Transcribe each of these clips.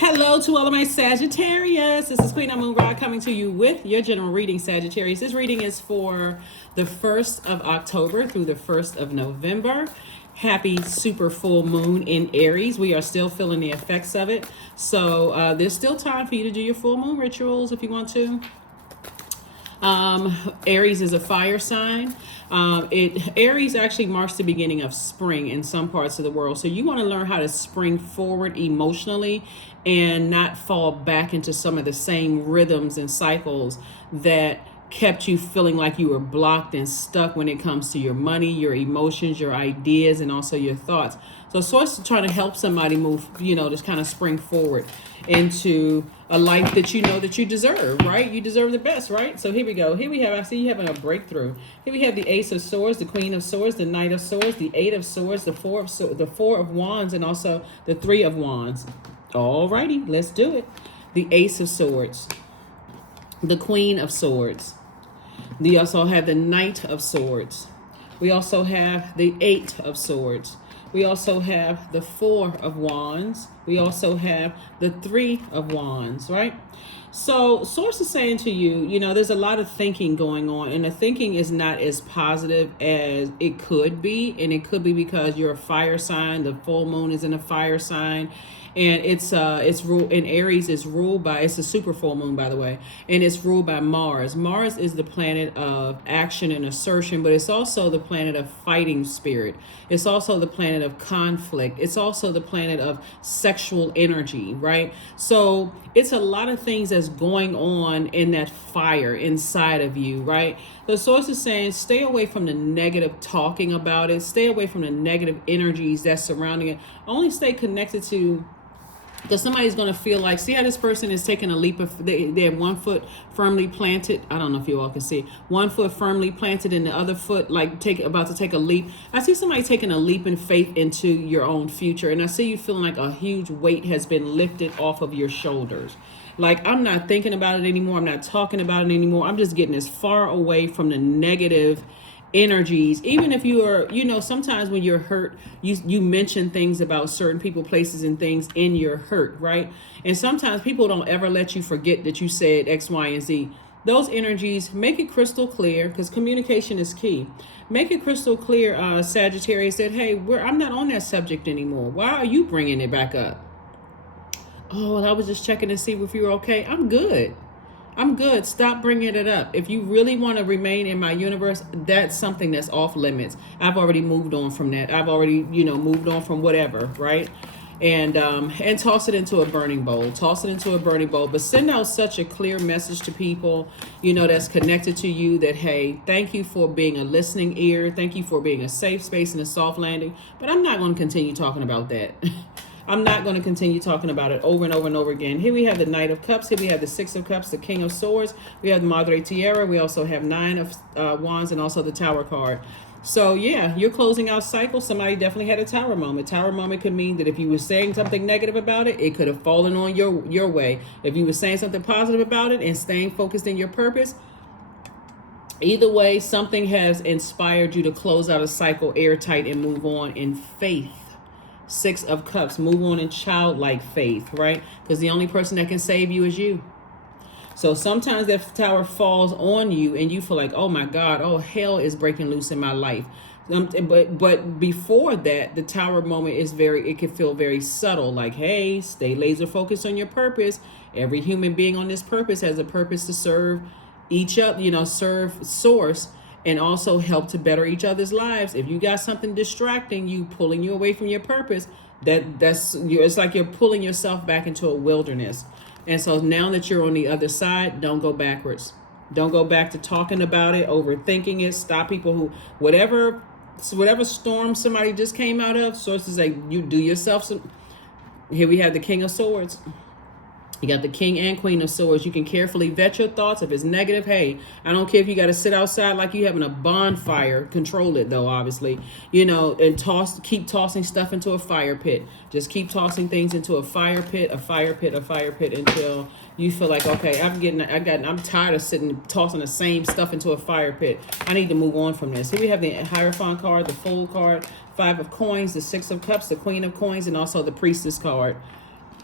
Hello to all of my Sagittarius. This is Queen Amun Ra coming to you with your general reading, Sagittarius. This reading is for the 1st of October through the 1st of November. Happy super full moon in Aries. We are still feeling the effects of it. So there's still time for you to do your full moon rituals if you want to. Aries is a fire sign. Aries actually marks the beginning of spring in some parts of the world. So you want to learn how to spring forward emotionally and not fall back into some of the same rhythms and cycles that kept you feeling like you were blocked and stuck when it comes to your money, your emotions, your ideas, and also your thoughts. So Source is trying to help somebody move, just kind of spring forward into a life that you know that you deserve, right? You deserve the best, right? So here we go. Here we have, I see you having a breakthrough. Here we have the Ace of Swords, the Queen of Swords, the Knight of Swords, the Eight of Swords, the Four of Wands, and also the Three of Wands. Alrighty, let's do it. The Ace of Swords, the Queen of Swords. We also have the Knight of Swords. We also have the Eight of Swords. We also have the Four of Wands. We also have the Three of Wands, right? So Source is saying to you, there's a lot of thinking going on, and the thinking is not as positive as it could be. And it could be because you're a fire sign. The full moon is in a fire sign. And it's ruled in Aries. It's a super full moon, by the way, and it's ruled by Mars. Mars is the planet of action and assertion, but it's also the planet of fighting spirit. It's also the planet of conflict. It's also the planet of sexual energy, right? So it's a lot of things that's going on in that fire inside of you, right? The Source is saying stay away from the negative talking about it. Stay away from the negative energies that's surrounding it. Only stay connected to, because somebody's going to feel like, see how this person is taking a leap of, they have one foot firmly planted. I don't know if you all can see. One foot firmly planted and the other foot about to take a leap. I see somebody taking a leap in faith into your own future. And I see you feeling like a huge weight has been lifted off of your shoulders. Like, I'm not thinking about it anymore. I'm not talking about it anymore. I'm just getting as far away from the negative energies. Even if you are, sometimes when you're hurt, you mention things about certain people, places, and things in your hurt, right? And sometimes people don't ever let you forget that you said X, Y, and Z. Those energies, make it crystal clear, because communication is key. Make it crystal clear, Sagittarius, that, hey, I'm not on that subject anymore. Why are you bringing it back up? Oh, well, I was just checking to see if you were okay. I'm good. Stop bringing it up. If you really want to remain in my universe, that's something that's off limits. I've already moved on from that. I've already, moved on from whatever, right? And toss it into a burning bowl. But send out such a clear message to people, that's connected to you that, hey, thank you for being a listening ear. Thank you for being a safe space and a soft landing. But I'm not going to continue talking about that. I'm not going to continue talking about it over and over and over again. Here we have the Knight of Cups. Here we have the Six of Cups, the King of Swords. We have the Madre Tierra. We also have Nine of Wands and also the Tower card. So, yeah, you're closing out cycles. Somebody definitely had a Tower moment. Tower moment could mean that if you were saying something negative about it, it could have fallen on your way. If you were saying something positive about it and staying focused in your purpose, either way, something has inspired you to close out a cycle airtight and move on in faith. Six of Cups, move on in childlike faith, right? Because the only person that can save you is you. So sometimes that tower falls on you and you feel like, oh my God, oh, hell is breaking loose in my life. But before that, the tower moment it can feel very subtle, like, hey, stay laser focused on your purpose. Every human being on this purpose has a purpose to serve each other, serve Source, and also help to better each other's lives. If you got something distracting you, pulling you away from your purpose, it's like you're pulling yourself back into a wilderness. And so now that you're on the other side, don't go backwards. Don't go back to talking about it, overthinking it. Stop people who, whatever storm somebody just came out of, Sources like, you do yourself some. Here we have the King of Swords. You got the King and Queen of Swords. You can carefully vet your thoughts. If it's negative, hey, I don't care if you got to sit outside like you having a bonfire. Control it, though, obviously. And keep tossing stuff into a fire pit. Just keep tossing things into a fire pit until you feel like, okay, I'm tired of tossing the same stuff into a fire pit. I need to move on from this. Here we have the Hierophant card, the Fool card, Five of Coins, the Six of Cups, the Queen of Coins, and also the Priestess card.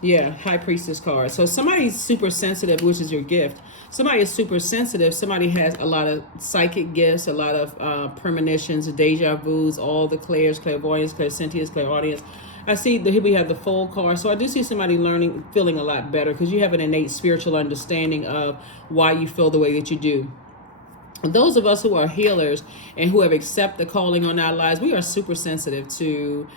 Yeah, High Priestess card. So somebody's super sensitive, which is your gift. Somebody is super sensitive. Somebody has a lot of psychic gifts, a lot of premonitions, deja vus, all the clairs, clairvoyance, clairsentience, clairaudience. I see that here we have the full card. So I do see somebody learning, feeling a lot better because you have an innate spiritual understanding of why you feel the way that you do. Those of us who are healers and who have accepted the calling on our lives, we are super sensitive to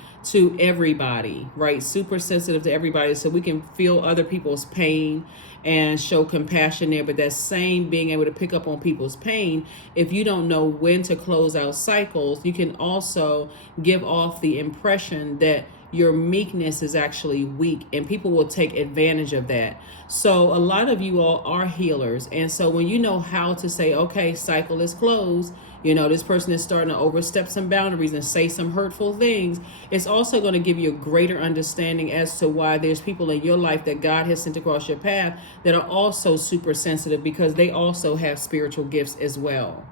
everybody, right? Super sensitive to everybody, so we can feel other people's pain and show compassion there. But that same being able to pick up on people's pain, if you don't know when to close out cycles, you can also give off the impression that your meekness is actually weak, and people will take advantage of that. So a lot of you all are healers, and so when you know how to say, okay, cycle is closed, you know, this person is starting to overstep some boundaries and say some hurtful things, it's also going to give you a greater understanding as to why there's people in your life that God has sent across your path that are also super sensitive, because they also have spiritual gifts as well.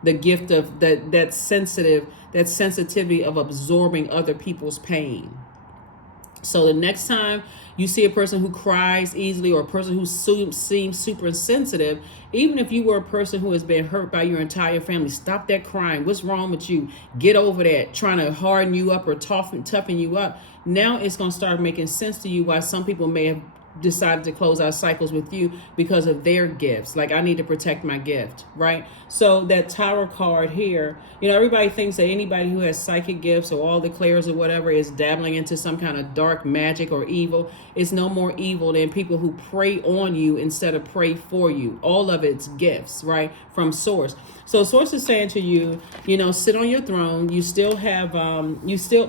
The gift of that sensitivity of absorbing other people's pain. So the next time you see a person who cries easily, or a person who seems super sensitive, even if you were a person who has been hurt by your entire family, stop that crying. What's wrong with you? Get over that. Trying to harden you up or toughen you up. Now it's going to start making sense to you why some people may have decided to close out cycles with you because of their gifts. Like, I need to protect my gift, right? So that Tower card here, you know, everybody thinks that anybody who has psychic gifts or all the clairs or whatever is dabbling into some kind of dark magic or evil. It's no more evil than people who prey on you instead of pray for you. All of it's gifts, right, from source. So source is saying to you, you know, sit on your throne. You still have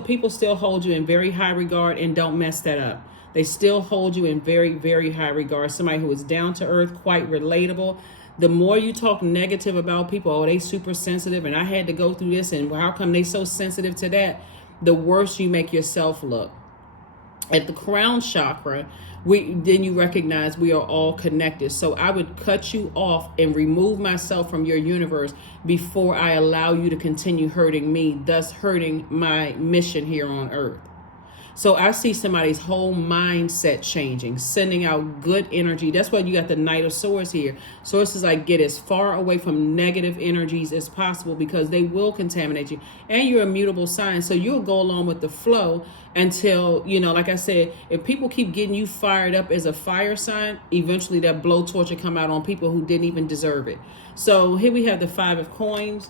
people still hold you in very high regard, and don't mess that up. They still hold you in very, very high regard. Somebody who is down to earth, quite relatable. The more you talk negative about people, oh, they super sensitive, and I had to go through this, and how come they so sensitive to that? The worse you make yourself look. At the crown chakra, then you recognize we are all connected. So I would cut you off and remove myself from your universe before I allow you to continue hurting me, thus hurting my mission here on earth. So I see somebody's whole mindset changing, sending out good energy. That's why you got the Knight of Swords here. Swords is like, get as far away from negative energies as possible, because they will contaminate you. And you're a mutable sign, so you'll go along with the flow until, you know, like I said, if people keep getting you fired up as a fire sign, eventually that blowtorch will come out on people who didn't even deserve it. So here we have the Five of Coins.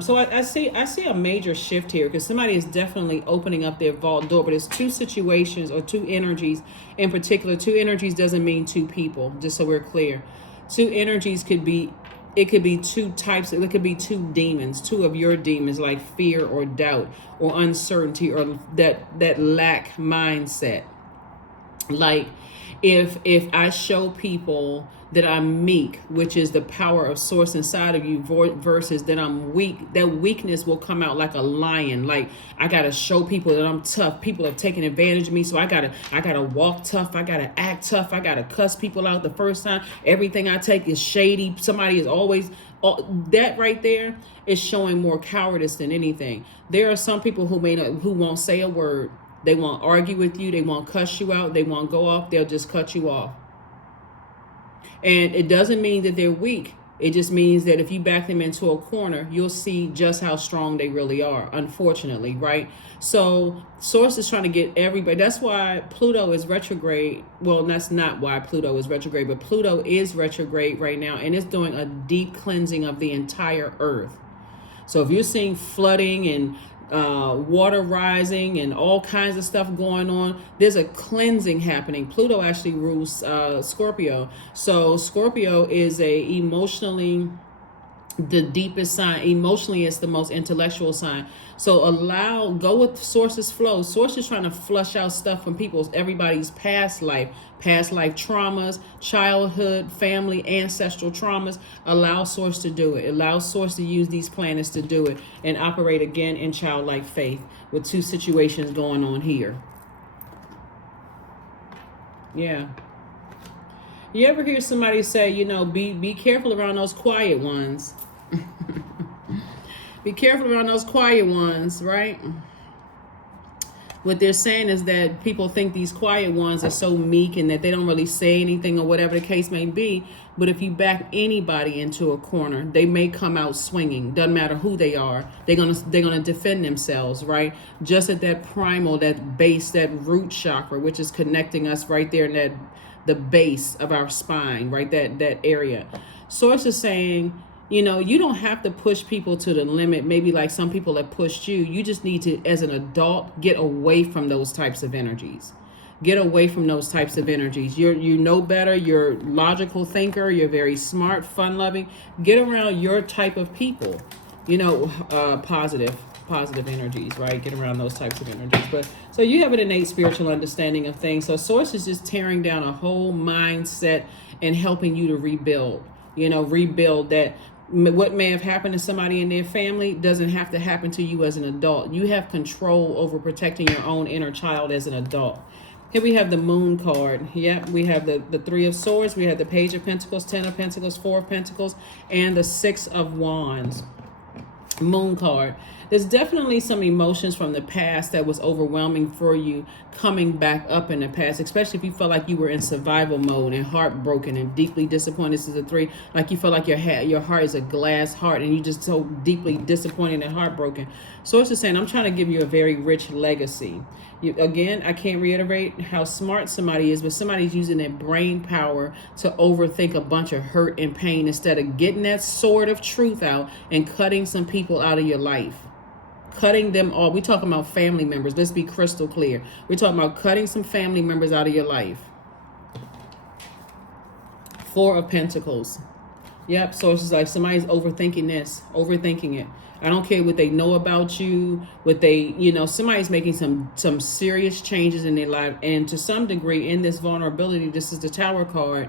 So I see a major shift here, because somebody is definitely opening up their vault door, but it's two situations or two energies in particular. Two energies doesn't mean two people, just so we're clear. Two energies could be two types. It could be two demons, two of your demons, like fear or doubt or uncertainty or that lack mindset. Like, if I show people that I'm meek, which is the power of source inside of you, versus that I'm weak, that weakness will come out like a lion. Like, I gotta show people that I'm tough. People have taken advantage of me, so I gotta walk tough. I gotta act tough. I gotta cuss people out the first time. Everything I take is shady. Somebody is always that right there is showing more cowardice than anything. There are some people who won't say a word. They won't argue with you. They won't cuss you out. They won't go off. They'll just cut you off. And it doesn't mean that they're weak. It just means that if you back them into a corner, you'll see just how strong they really are, unfortunately, right? So Source is trying to get everybody. That's why Pluto is retrograde. Well, that's not why Pluto is retrograde, but Pluto is retrograde right now, and it's doing a deep cleansing of the entire earth. So if you're seeing flooding and water rising and all kinds of stuff going on, there's a cleansing happening. Pluto actually rules Scorpio. So Scorpio is the deepest sign. Emotionally, it's the most intellectual sign. So go with Source's flow. Source is trying to flush out stuff from everybody's past life traumas, childhood, family, ancestral traumas. Allow Source to do it. Allow Source to use these planets to do it and operate again in childlike faith with two situations going on here. Yeah. You ever hear somebody say, you know, be careful around those quiet ones. Be careful around those quiet ones, right? What they're saying is that people think these quiet ones are so meek and that they don't really say anything or whatever the case may be. But if you back anybody into a corner, they may come out swinging. Doesn't matter who they are. They're gonna defend themselves, right? Just at that primal, that base, that root chakra, which is connecting us right there in that the base of our spine, right? That area. Source is saying, you don't have to push people to the limit. Maybe like some people have pushed you. You just need to, as an adult, get away from those types of energies. Get away from those types of energies. You know better. You're a logical thinker. You're very smart, fun loving. Get around your type of people. Positive energies, right? Get around those types of energies. But so you have an innate spiritual understanding of things. So Source is just tearing down a whole mindset and helping you to rebuild. Rebuild that. What may have happened to somebody in their family doesn't have to happen to you as an adult. You have control over protecting your own inner child as an adult. Here we have the Moon card. Yeah, we have the Three of Swords. We have the Page of Pentacles, Ten of Pentacles, Four of Pentacles, and the Six of Wands. Moon card. There's definitely some emotions from the past that was overwhelming for you coming back up in the past, especially if you felt like you were in survival mode and heartbroken and deeply disappointed. This is a 3, like you feel like your heart is a glass heart and you just so deeply disappointed and heartbroken. Source is saying, I'm trying to give you a very rich legacy. Again, I can't reiterate how smart somebody is, but somebody's using their brain power to overthink a bunch of hurt and pain instead of getting that sword of truth out and cutting some people out of your life. Cutting them off. We're talking about family members. Let's be crystal clear. We're talking about cutting some family members out of your life. Four of Pentacles. Yep, so it's just like somebody's overthinking it. I don't care what they know about you, somebody's making some serious changes in their life. And to some degree, in this vulnerability, this is the Tower card,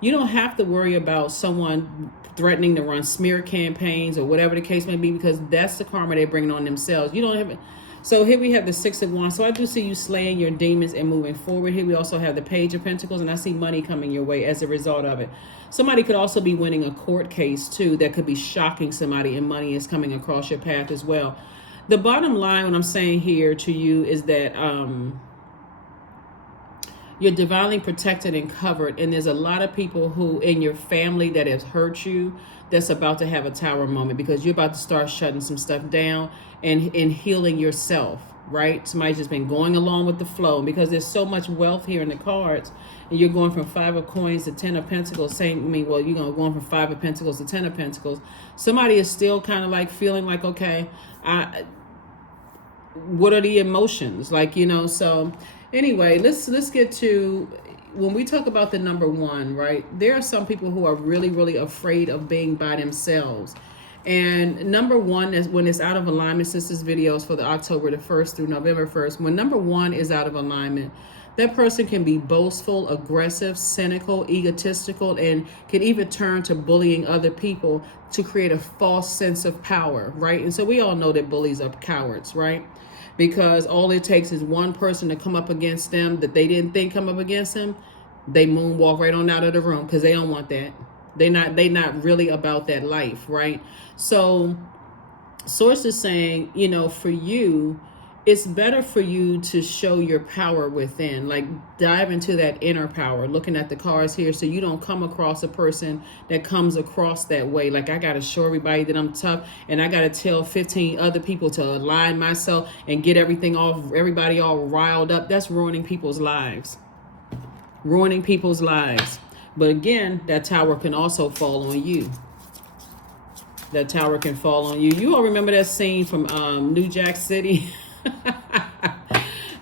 you don't have to worry about someone threatening to run smear campaigns or whatever the case may be, because that's the karma they're bringing on themselves. You don't have it. So here we have the Six of Wands. So I do see you slaying your demons and moving forward. Here we also have the Page of Pentacles, and I see money coming your way as a result of it. Somebody could also be winning a court case too that could be shocking somebody, and money is coming across your path as well. The bottom line, what I'm saying here to you, is that you're divinely protected and covered, and there's a lot of people who in your family that has hurt you that's about to have a Tower moment, because you're about to start shutting some stuff down and healing yourself, right? Somebody's just been going along with the flow, and because there's so much wealth here in the cards, and you're going from Five of Coins to Ten of Pentacles. You're going from Five of Pentacles to Ten of Pentacles. Somebody is still kind of like feeling like, okay, what are the emotions? So anyway, let's get to, when we talk about the number one, right? There are some people who are really, really afraid of being by themselves. And number one is when it's out of alignment, since this video is for the October the 1st through November 1st, when number one is out of alignment, that person can be boastful, aggressive, cynical, egotistical, and can even turn to bullying other people to create a false sense of power, right? And so we all know that bullies are cowards, right? Because all it takes is one person to come up against them that they didn't think come up against them. They moonwalk right on out of the room because they don't want that. They not really about that life, right? So Source is saying, for you, it's better for you to show your power within, like dive into that inner power, looking at the cards here, so you don't come across a person that comes across that way. Like, I got to show everybody that I'm tough, and I got to tell 15 other people to align myself and get everybody all riled up. That's ruining people's lives. But again, that Tower can also fall on you. You all remember that scene from New Jack City?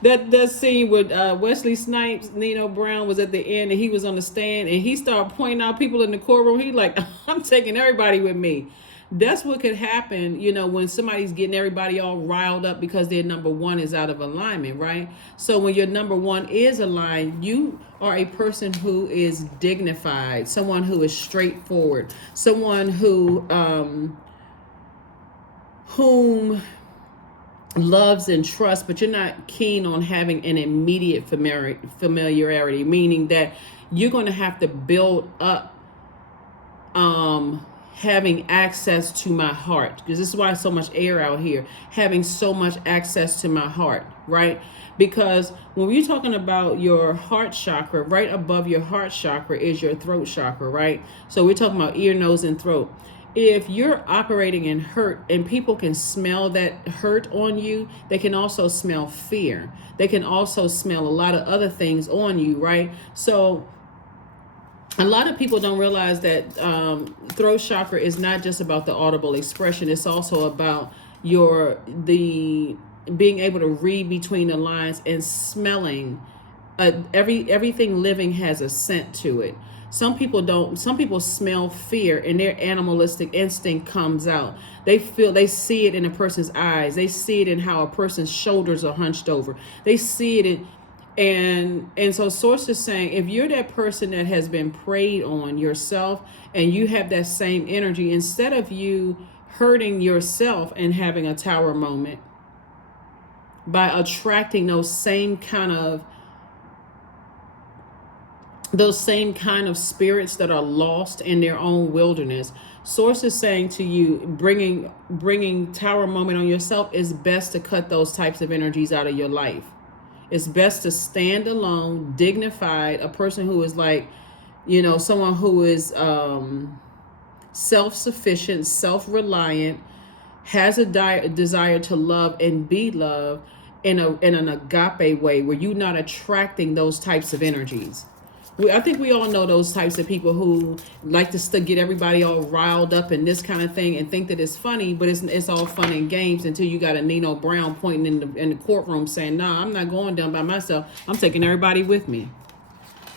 that scene with Wesley Snipes, Nino Brown was at the end, and he was on the stand, and he started pointing out people in the courtroom. He like, I'm taking everybody with me. That's what could happen, when somebody's getting everybody all riled up because their number one is out of alignment, right? So when your number one is aligned, you are a person who is dignified, someone who is straightforward, someone whom loves and trusts, but you're not keen on having an immediate familiarity, meaning that you're going to have to build up having access to my heart, because this is why so much air out here, having so much access to my heart, right? Because when we're talking about your heart chakra, right above your heart chakra is your throat chakra, right? So we're talking about ear, nose, and throat. If you're operating in hurt and people can smell that hurt on you, they can also smell fear. They can also smell a lot of other things on you, right? So a lot of people don't realize that throat chakra is not just about the audible expression. It's also about the being able to read between the lines and smelling. Everything living has a scent to it. Some people don't. Some people smell fear, and their animalistic instinct comes out. They see it in a person's eyes. They see it in how a person's shoulders are hunched over. They see it in, and so source is saying, if you're that person that has been preyed on yourself and you have that same energy, instead of you hurting yourself and having a tower moment by attracting those same kind of spirits that are lost in their own wilderness, source is saying to you, bringing tower moment on yourself, is best to cut those types of energies out of your life. It's best to stand alone, dignified, a person who is like, someone who is self-sufficient, self-reliant, has a desire to love and be loved in an agape way, where you're not attracting those types of energies. I think we all know those types of people who like to get everybody all riled up and this kind of thing, and think that it's funny, but it's all fun and games until you got a Nino Brown pointing in the courtroom saying, "Nah, I'm not going down by myself. I'm taking everybody with me."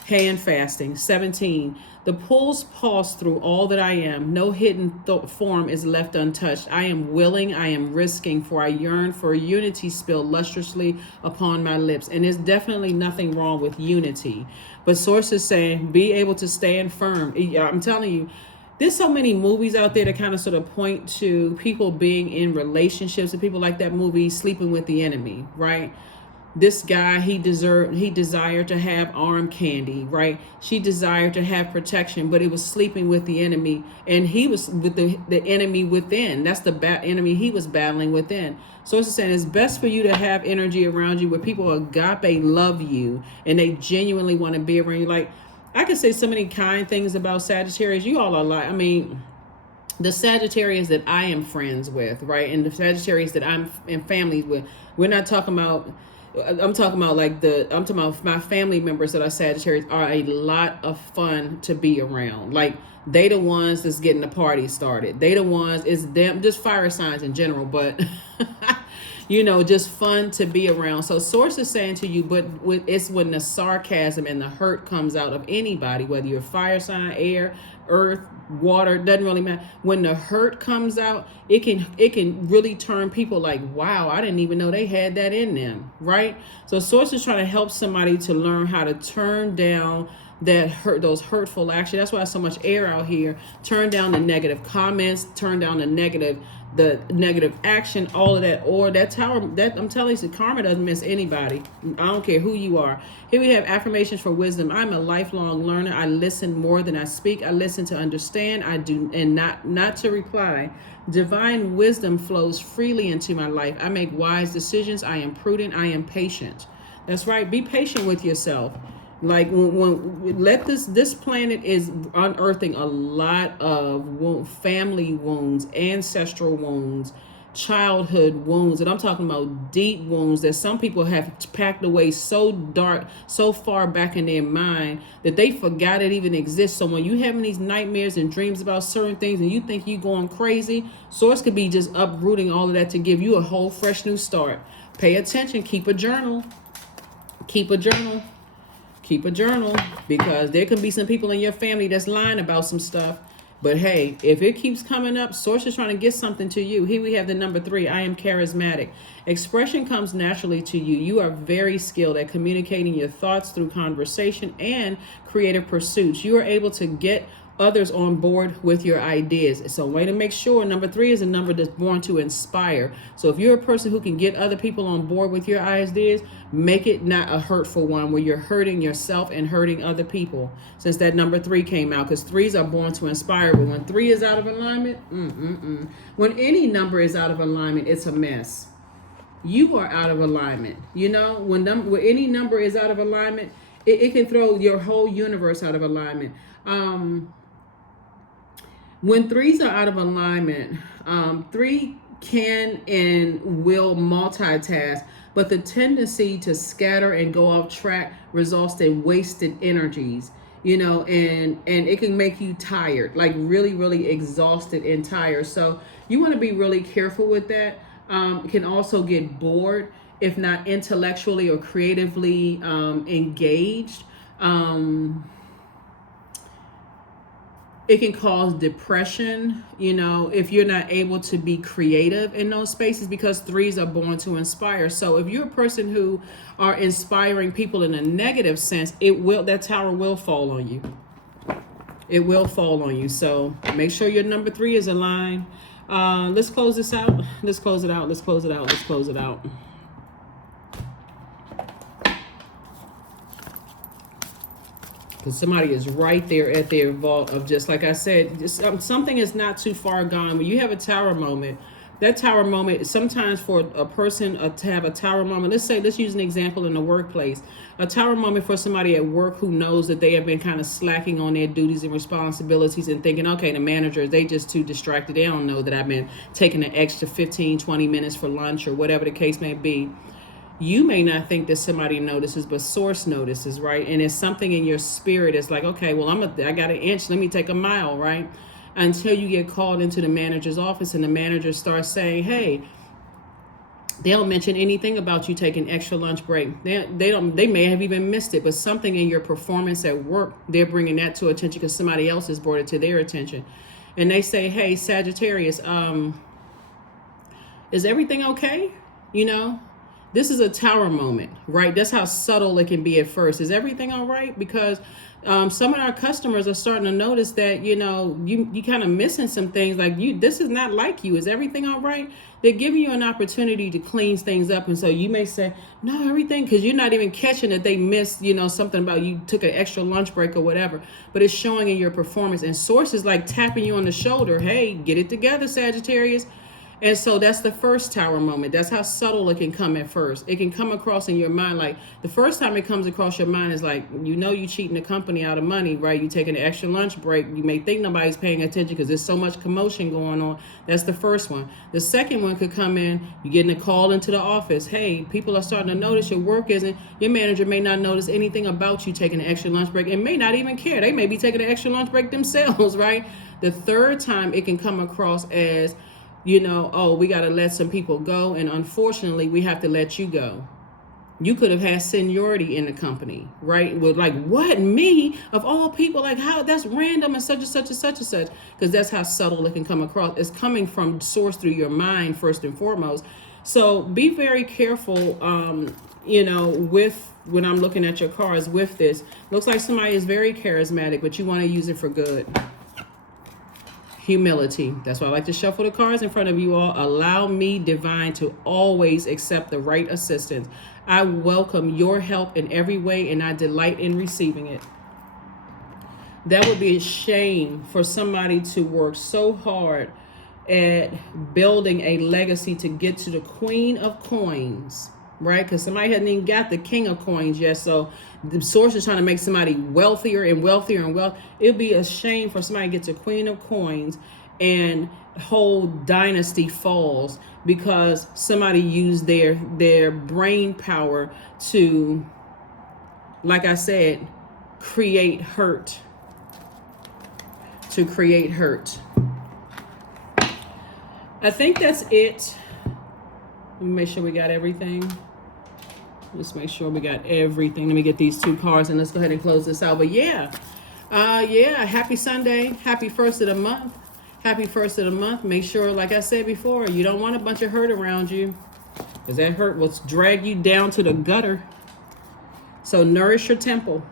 Hand fasting. 17. The pulls pause through all that I am. No hidden form is left untouched. I am willing, I am risking, for I yearn for unity spilled lustrously upon my lips. And there's definitely nothing wrong with unity. But source is saying, be able to stand firm. I'm telling you, there's so many movies out there that kind of sort of point to people being in relationships, and people like that movie Sleeping with the Enemy, right? This guy, he desired to have arm candy, right? She desired to have protection, but it was sleeping with the enemy, and he was with the enemy within. That's the enemy he was battling within. So it's saying it's best for you to have energy around you where people agape love you and they genuinely want to be around you. Like, I could say so many kind things about Sagittarius. You all are like, the Sagittarius that I am friends with, right? And the Sagittarius that I'm in families with, we're not talking about, I'm talking about my family members that are Sagittarius are a lot of fun to be around. Like, they the ones that's getting the party started. They the ones, it's them, just fire signs in general, but just fun to be around. So source is saying to you, but it's when the sarcasm and the hurt comes out of anybody, whether you're fire sign, air, earth, water, doesn't really matter. When the hurt comes out, it can really turn people like, wow, I didn't even know they had that in them, right? So source is trying to help somebody to learn how to turn down that hurt, those hurtful actions. That's why there's so much air out here. Turn down the negative comments, turn down the negative action, all of that. Or that tower, that I'm telling you, karma doesn't miss anybody. I don't care who you are. Here we have affirmations for wisdom. I'm a lifelong learner. I listen more than I speak. I listen to understand. I do, and not to reply. Divine wisdom flows freely into my life. I make wise decisions. I am prudent. I am patient. That's right. Be patient with yourself. Like, when let this planet is unearthing a lot of family wounds, ancestral wounds, childhood wounds, and I'm talking about deep wounds that some people have packed away so dark, so far back in their mind that they forgot it even exists. So when you having these nightmares and dreams about certain things and you think you going crazy, source could be just uprooting all of that to give you a whole fresh new start. Pay attention. Keep a journal. Keep a journal. Keep a journal, because there can be some people in your family that's lying about some stuff. But hey, if it keeps coming up, source is trying to get something to you. Here we have the number 3. I am charismatic. Expression comes naturally to you. You are very skilled at communicating your thoughts through conversation and creative pursuits. You are able to get others on board with your ideas. So way to make sure, number 3 is a number that's born to inspire. So if you're a person who can get other people on board with your ideas, make it not a hurtful one where you're hurting yourself and hurting other people, since that number 3 came out, because 3s are born to inspire. But when 3 is out of alignment, when any number is out of alignment, it's a mess. you are out of alignment. You know, when any number is out of alignment, it can throw your whole universe out of alignment. When threes are out of alignment, three can and will multitask, but the tendency to scatter and go off track results in wasted energies, you know, and it can make you tired, like really, really exhausted and tired. So you want to be really careful with that. It can also get bored if not intellectually or creatively engaged. It can cause depression, you know, if you're not able to be creative in those spaces, because threes are born to inspire. So if you're a person who are inspiring people in a negative sense, that tower will fall on you. It will fall on you. So make sure your number 3 is aligned. Let's close this out. Let's close it out. Let's close it out. Let's close it out. Because somebody is right there at their vault of, just like I said, just, something is not too far gone. When you have a tower moment, that tower moment, sometimes for a person to have a tower moment, let's use an example in the workplace. A tower moment for somebody at work who knows that they have been kind of slacking on their duties and responsibilities and thinking, okay, the manager, they just too distracted. They don't know that I've been taking an extra 15, 20 minutes for lunch or whatever the case may be. You may not think that somebody notices, but source notices, right? And it's something in your spirit. It's like, okay, well, I got an inch. Let me take a mile, right? Until you get called into the manager's office and the manager starts saying, hey, they don't mention anything about you taking extra lunch break. They may have even missed it, but something in your performance at work, they're bringing that to attention because somebody else has brought it to their attention. And they say, hey, Sagittarius, is everything okay? You know? This is a tower moment, right? That's how subtle it can be at first. Is everything all right? Because some of our customers are starting to notice that, you know, you kind of missing some things. Like, this is not like you. Is everything all right? They're giving you an opportunity to clean things up. And so you may say, no, everything, because you're not even catching that they missed, you know, something about you took an extra lunch break or whatever. But it's showing in your performance. And sources like tapping you on the shoulder. Hey, get it together, Sagittarius. And so that's the first tower moment. That's how subtle it can come at first. It can come across in your mind. Like, the first time it comes across your mind is like, you know, you cheating the company out of money, right? You taking an extra lunch break. You may think nobody's paying attention because there's so much commotion going on. That's the first one. The second one could come in, you're getting a call into the office. Hey, people are starting to notice your work isn't, your manager may not notice anything about you taking an extra lunch break and may not even care. They may be taking an extra lunch break themselves, right? The third time it can come across as, you know, oh, we got to let some people go. And unfortunately, we have to let you go. You could have had seniority in the company, right? With like, what, me? Of all people, like, how? That's random and such and such and such and such. Because that's how subtle it can come across. It's coming from source through your mind, first and foremost. So be very careful, you know, with when I'm looking at your cards with this. Looks like somebody is very charismatic, but you want to use it for good. Humility. That's why I like to shuffle the cards in front of you all. Allow me, divine, to always accept the right assistance. I welcome your help in every way, and I delight in receiving it. That would be a shame for somebody to work so hard at building a legacy to get to the Queen of Coins, right? Because somebody hasn't even got the King of Coins yet. So the source is trying to make somebody wealthier and wealthier and wealthier. It'd be a shame for somebody to get to Queen of Coins and whole dynasty falls because somebody used their brain power to, like I said, create hurt. To create hurt. I think that's it. Let me make sure we got everything. Let's make sure we got everything. Let me get these 2 cards and let's go ahead and close this out. But yeah, happy Sunday. Happy first of the month. Happy first of the month. Make sure, like I said before, you don't want a bunch of hurt around you because that hurt will drag you down to the gutter. So nourish your temple.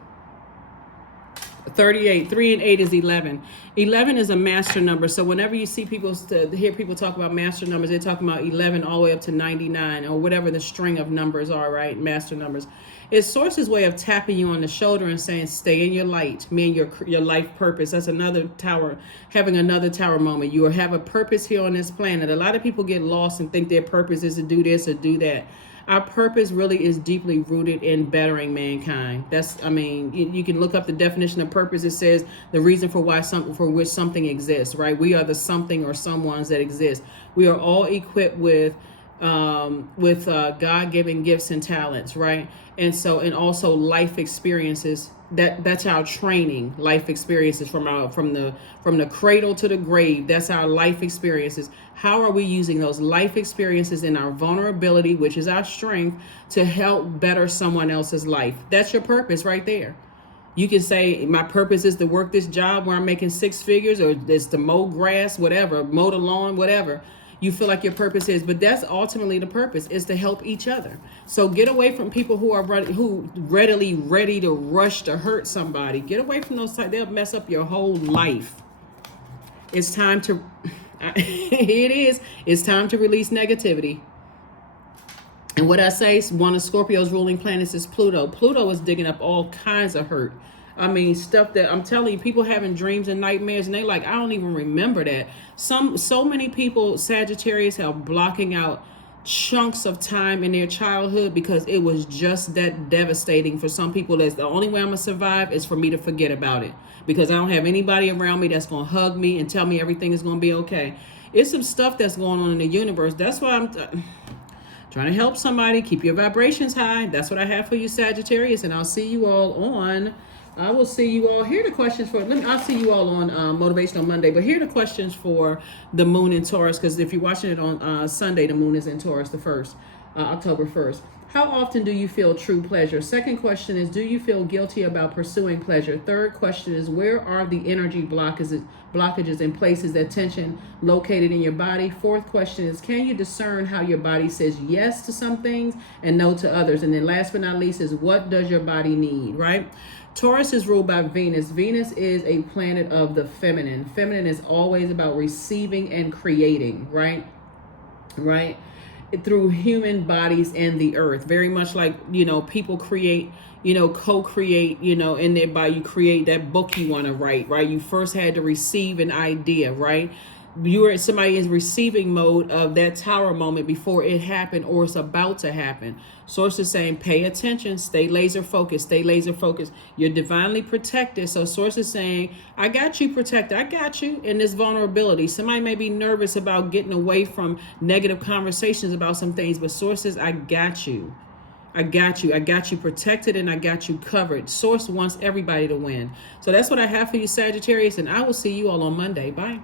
38, 3 and 8 is 11. 11 is a master number. So whenever you see hear people talk about master numbers, they're talking about 11 all the way up to 99 or whatever the string of numbers are, right? Master numbers. It's Source's way of tapping you on the shoulder and saying, stay in your light, meaning your life purpose. That's another tower, having another tower moment. You have a purpose here on this planet. A lot of people get lost and think their purpose is to do this or do that. Our purpose really is deeply rooted in bettering mankind. You can look up the definition of purpose. It says the reason for which something exists, right? We are the something or someones that exist. We are all equipped with God-given gifts and talents, right? And also life experiences. That's our training, life experiences from the cradle to the grave. That's our life experiences. How are we using those life experiences in our vulnerability, which is our strength, to help better someone else's life? That's your purpose right there. You can say, my purpose is to work this job where I'm making six figures, or it's to mow grass, whatever, mow the lawn, whatever you feel like your purpose is. But that's ultimately the purpose, is to help each other. So get away from people who are ready to rush to hurt somebody. Get away from those. They'll mess up your whole life. It's time to, it's time to release negativity. And what I say, one of Scorpio's ruling planets is Pluto. Pluto is digging up all kinds of hurt. I mean, stuff that I'm telling you, people having dreams and nightmares, and they like, I don't even remember that. So many people, Sagittarius, are blocking out chunks of time in their childhood because it was just that devastating. For some people, that's the only way I'm gonna survive is for me to forget about it, because I don't have anybody around me that's gonna hug me and tell me everything is gonna be okay. It's some stuff that's going on in the universe. That's why I'm trying to help somebody. Keep your vibrations high. That's what I have for you, Sagittarius, and I'll see you all on. I will see you all. Here are the questions for. I'll see you all on Motivational Monday. But here are the questions for the moon in Taurus, because if you're watching it on Sunday, the moon is in Taurus, the 1st, October 1st. How often do you feel true pleasure? Second question is, do you feel guilty about pursuing pleasure? Third question is, where are the energy blockages and places that tension located in your body? Fourth question is, can you discern how your body says yes to some things and no to others? And then last but not least is, what does your body need, right? Taurus is ruled by Venus. Venus is a planet of the feminine. Feminine is always about receiving and creating, right? Right? Through human bodies and the earth. Very much like, people create, co-create, in their body. You create that book you want to write, right? You first had to receive an idea, right? Somebody is receiving mode of that tower moment before it happened or it's about to happen. Source is saying, pay attention, stay laser focused, You're divinely protected. So Source is saying, I got you protected. I got you in this vulnerability. Somebody may be nervous about getting away from negative conversations about some things, but Source says, I got you. I got you protected, and I got you covered. Source wants everybody to win. So that's what I have for you, Sagittarius, and I will see you all on Monday. Bye.